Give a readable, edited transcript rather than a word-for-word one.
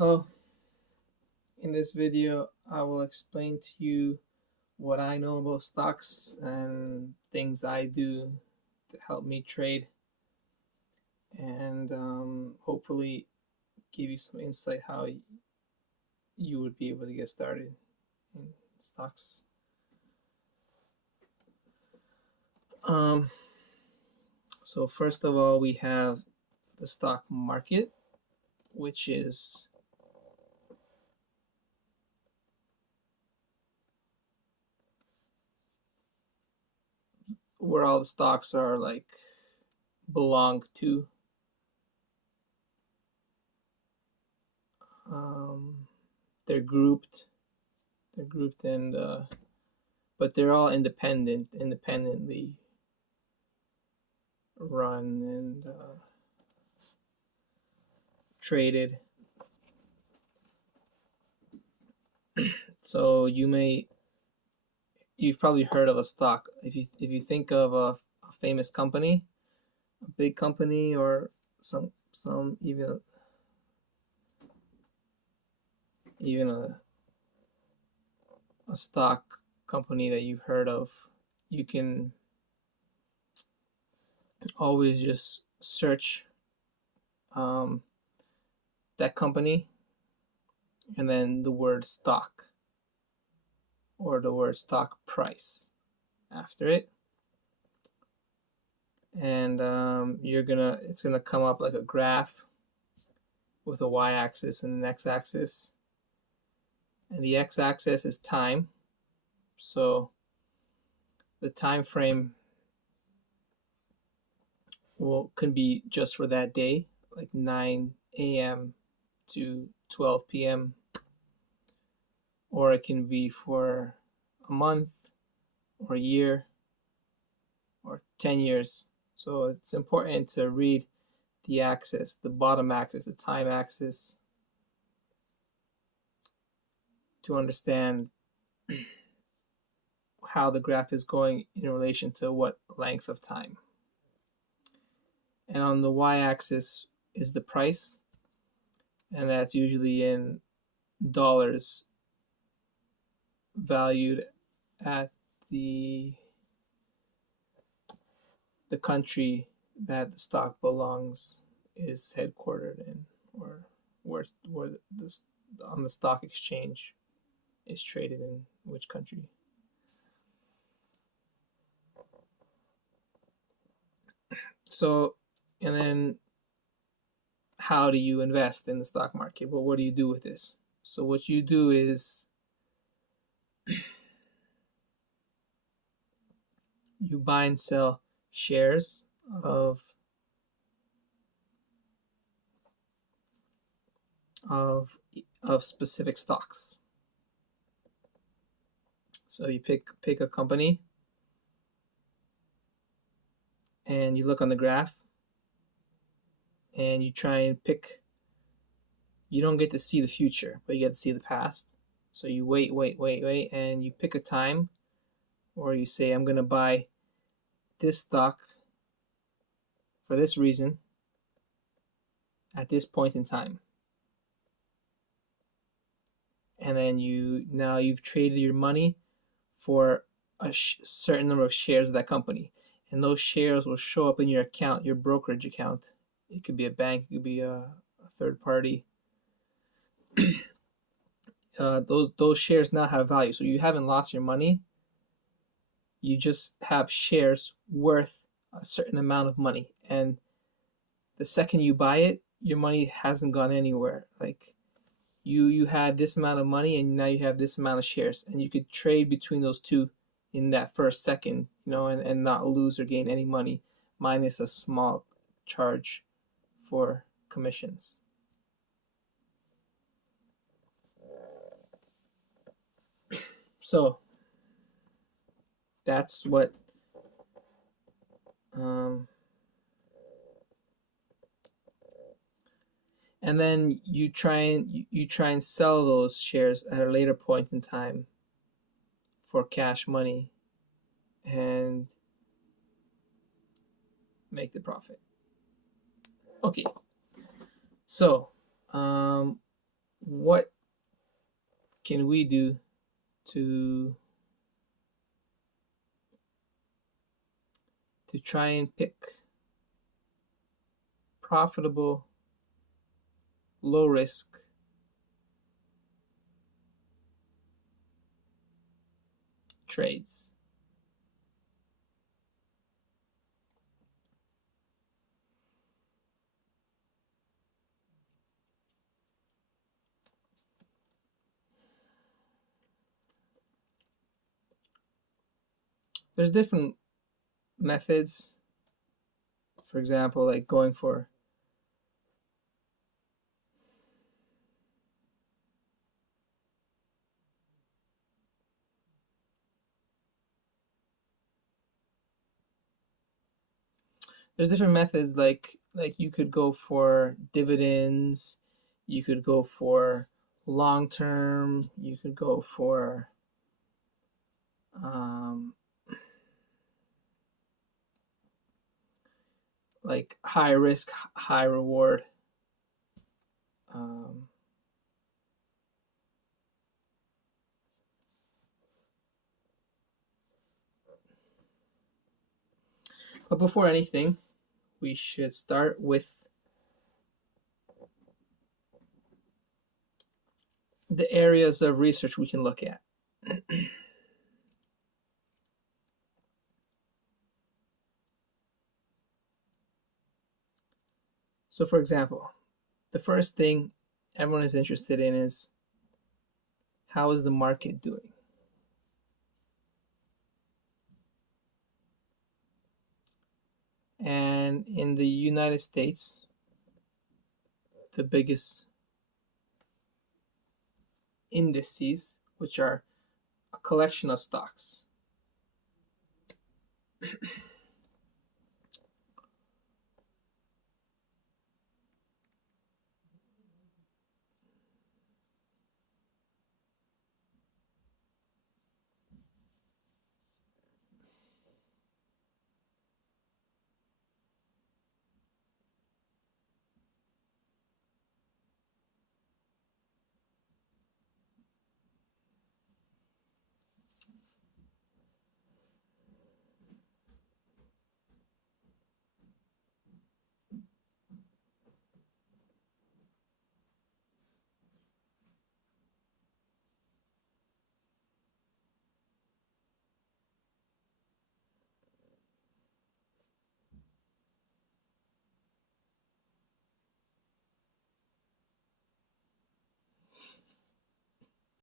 Hello, in this video I will explain to you what I know about stocks and things I do to help me trade and hopefully give you some insight how you would be able to get started in stocks. Um, so first of all, we have the stock market, which is where all the stocks are belong to. Um, they're grouped. They're grouped and but they're all independently run and traded. So you've probably heard of a stock. If you think of a famous company, a big company, or some even a stock company that you've heard of, you can always just search um, that company and then the word stock or the word stock price after it, and it's gonna come up like a graph with a y-axis and an x-axis, and the x-axis is time. So the time frame can be just for that day, like 9 a.m. to 12 p.m., or it can be for a month or a year or 10 years. So it's important to read the axis, the bottom axis, the time axis, to understand how the graph is going in relation to what length of time. And on the y-axis is the price, and that's usually in dollars, valued at the country that the stock belongs, is headquartered in, or where this on the stock exchange is traded in which country. So, and then how do you invest in the stock market? Well, what do you do with this? So what you do is you buy and sell shares of of of specific stocks. So you pick a company and you look on the graph and you try and pick. You don't get to see the future, but you get to see the past. So you wait, and you pick a time, or you say, I'm going to buy this stock for this reason at this point in time. And then you've traded your money for a certain number of shares of that company, and those shares will show up in your account, your brokerage account. It could be a bank, it could be a third party. Those shares now have value, so you haven't lost your money. You just have shares worth a certain amount of money, and the second you buy it, your money hasn't gone anywhere. Like you had this amount of money and now you have this amount of shares, and you could trade between those two in that first second, and not lose or gain any money, minus a small charge for commissions. So that's what and then you try and sell those shares at a later point in time for cash money and make the profit. Okay, so what can we do to try and pick profitable, low risk trades? There's different methods. For example, like going for there's different methods, like you could go for dividends, you could go for long term, you could go for um, like high risk, high reward. Um, but before anything, we should start with the areas of research we can look at. So, for example, the first thing everyone is interested in is, how is the market doing? And in the United States, the biggest indices, which are a collection of stocks,